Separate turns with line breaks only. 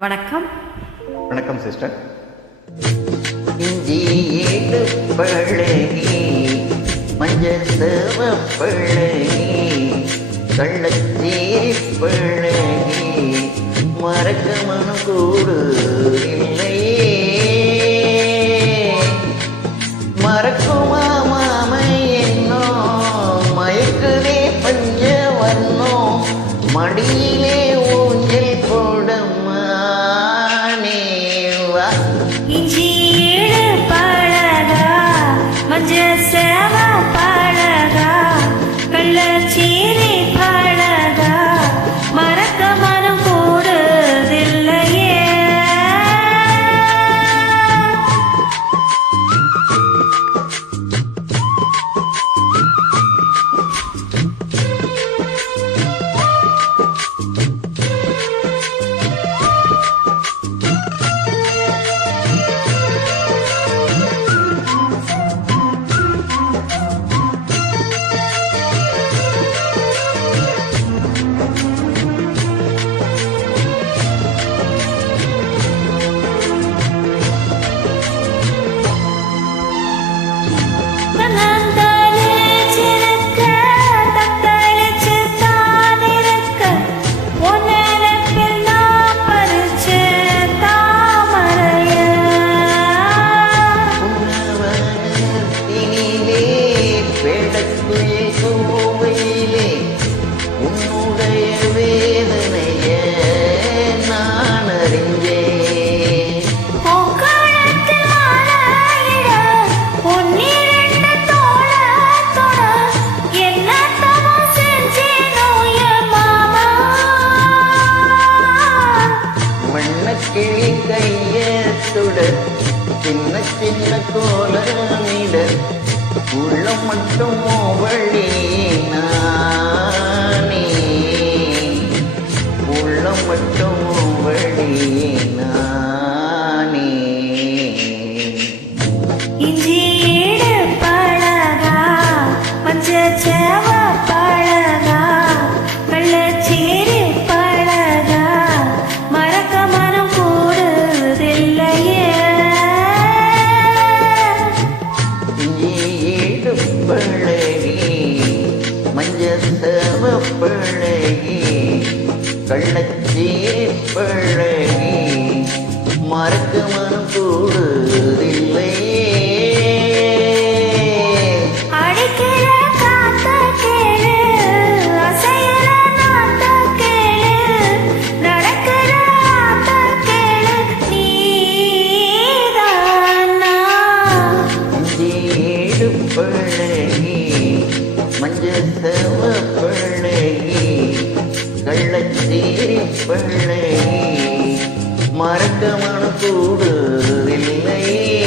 வணக்கம்.
வணக்கம் சிஸ்டர்
இஞ்சி ஏடு பழகி மஞ்சள் சேவ பழகி கள்ளச்சீரி பழகி மறக்க மனம் கூடு இல்லையே. மறக்குமா மாமை என்னோ மயக்குதே பஞ்ச வண்ணோ மடியிலே
இஞ்சி ஈடு
சின்ன சின்ன கோலமிட உள்ளம் மட்டும் வழி நான்
ஈடு பழகி மஞ்சள் சேவ பழகி கள்ளச்சீரி பழகி மறக்க மனம்
கூடுதில்லை கண்ட மனத்தோடு இல்லை.